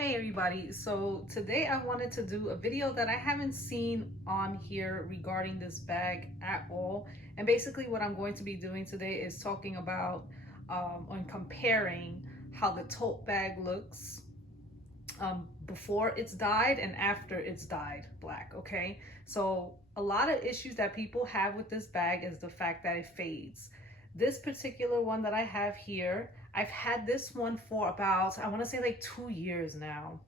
Hey everybody, so today I wanted to do a video that I haven't seen on here regarding this bag at all. And basically what I'm going to be doing today is talking about and comparing how the tote bag looks before it's dyed and after it's dyed black. Okay, so a lot of issues that people have with this bag is the fact that it fades. This particular one that I have here, I've had this one for about, I want to say like 2 years now.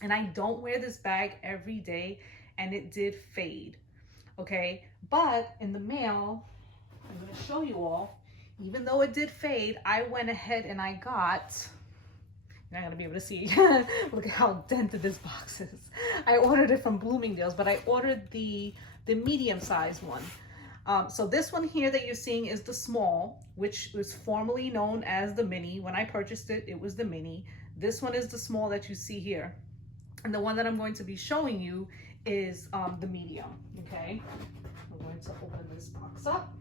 And I don't wear this bag every day and it did fade. Okay, but in the mail, I'm going to show you all, even though it did fade, I went ahead and I got, you're not gonna be able to see. Look at how dented this box is. I ordered it from Bloomingdale's, but I ordered the medium-sized one. So this one here that you're seeing is the small, which was formerly known as the mini. When I purchased it, it was the mini. This one is the small that you see here. And the one that I'm going to be showing you is the medium, okay? I'm going to open this box up.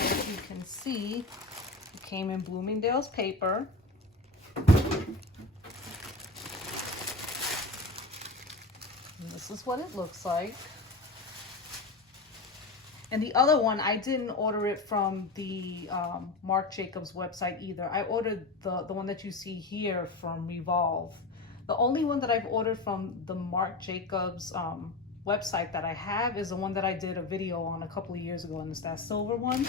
As you can see, it came in Bloomingdale's paper. And this is what it looks like. And the other one, I didn't order it from the Marc Jacobs website either. I ordered the one that you see here from Revolve. The only one that I've ordered from the Marc Jacobs website that I have is the one that I did a video on a couple of years ago, and it's that silver one.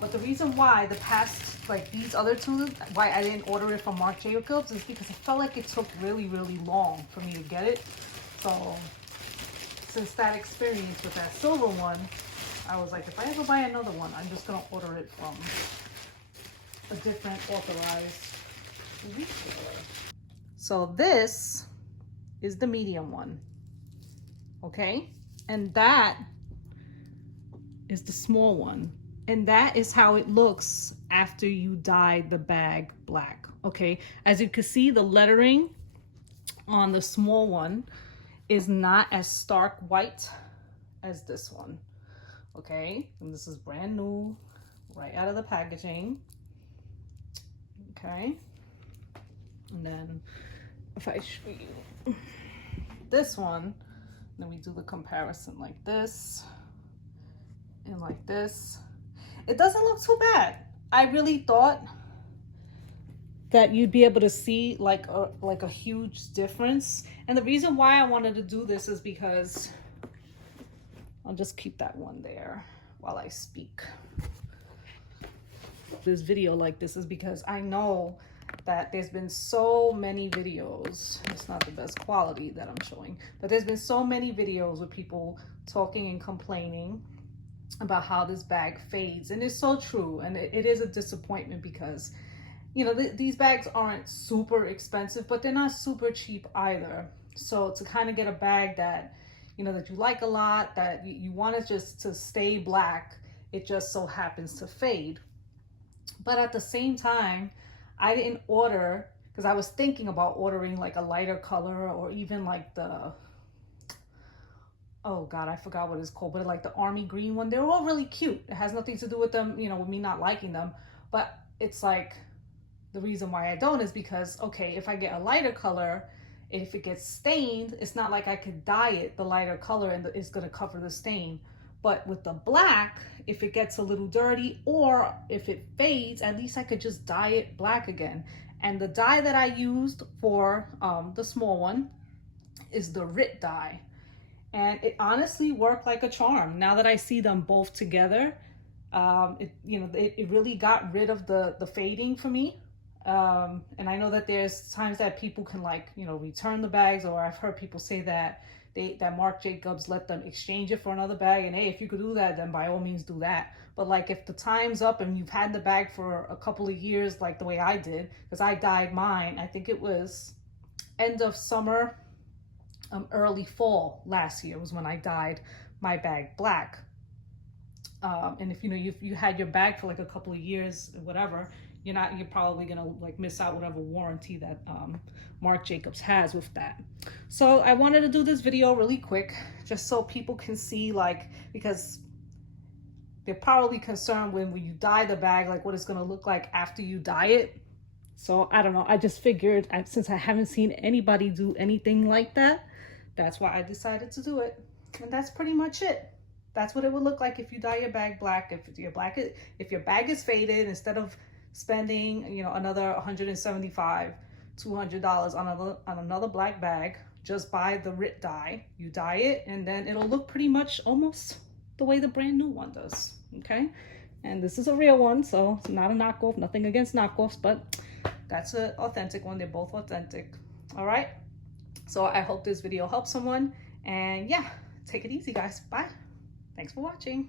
But the reason why the past, like these other two, why I didn't order it from Marc Jacobs is because I felt like it took really, really long for me to get it. So since that experience with that silver one, I was like, if I ever buy another one, I'm just gonna order it from a different authorized retailer. So this is the medium one, okay? And that is the small one. And that is how it looks after you dye the bag black, okay? As you can see, the lettering on the small one is not as stark white as this one, okay? And this is brand new, right out of the packaging, okay? And then if I show you this one, then we do the comparison like this and like this. It doesn't look too bad. I really thought that you'd be able to see like a huge difference. And the reason why I wanted to do this is because I'll just keep that one there while I speak. This video like this is because I know that there's been so many videos. It's not the best quality that I'm showing, but there's been so many videos with people talking and complaining about how this bag fades, and it's so true. And it is a disappointment because, you know, these bags aren't super expensive, but they're not super cheap either. So to kind of get a bag that, you know, that you like a lot, that you want it just to stay black, it just so happens to fade. But at the same time, I didn't order, because I was thinking about ordering like a lighter color, or even like the, oh God, I forgot what it's called, but like the army green one. They're all really cute. It has nothing to do with them, you know, with me not liking them. But it's like, the reason why I don't is because, okay, if I get a lighter color, if it gets stained, it's not like I could dye it the lighter color and it's gonna cover the stain. But with the black, if it gets a little dirty or if it fades, at least I could just dye it black again. And the dye that I used for the small one is the RIT dye. And it honestly worked like a charm. Now that I see them both together, it really got rid of the fading for me. And I know that there's times that people can, like, you know, return the bags, or I've heard people say that that Marc Jacobs let them exchange it for another bag. And hey, if you could do that, then by all means do that. But like, if the time's up and you've had the bag for a couple of years, like the way I did, because I dyed mine, I think it was end of summer, early fall last year was when I dyed my bag black. And if you know you had your bag for like a couple of years, whatever, you're probably gonna like miss out whatever warranty that Marc Jacobs has with that. So I wanted to do this video really quick, just so people can see, like, because they're probably concerned when you dye the bag, like what it's going to look like after you dye it. So I don't know. I just figured, since I haven't seen anybody do anything like that, that's why I decided to do it. And that's pretty much it. That's what it would look like if you dye your bag black. If your bag is faded, instead of spending, you know, another $175, $200 on another black bag, just buy the RIT dye. You dye it, and then it'll look pretty much almost the way the brand new one does. Okay, and this is a real one, so it's not a knockoff. Nothing against knockoffs, but that's an authentic one. They're both authentic. All right, so I hope this video helps someone, and yeah, take it easy, guys. Bye. Thanks for watching.